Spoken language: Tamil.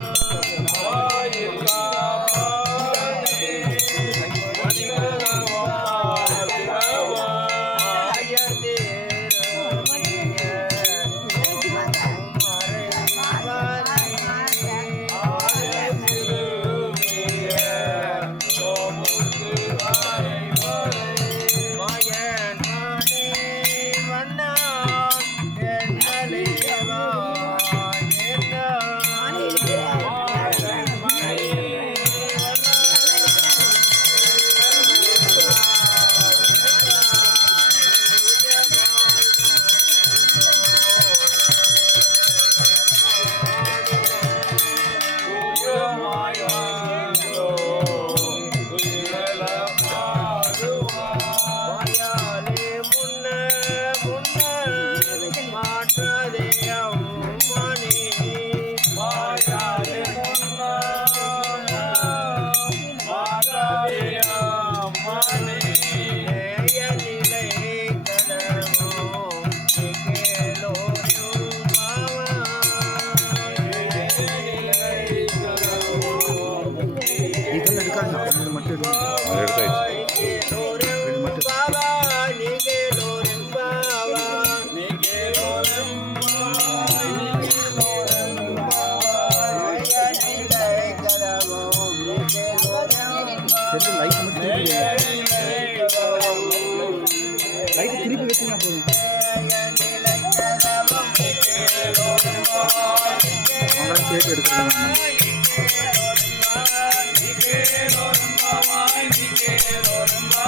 Bye. லைட் மட்டும் திருப்பி வச்சுனா போதும் அவங்களாம் சேர்த்து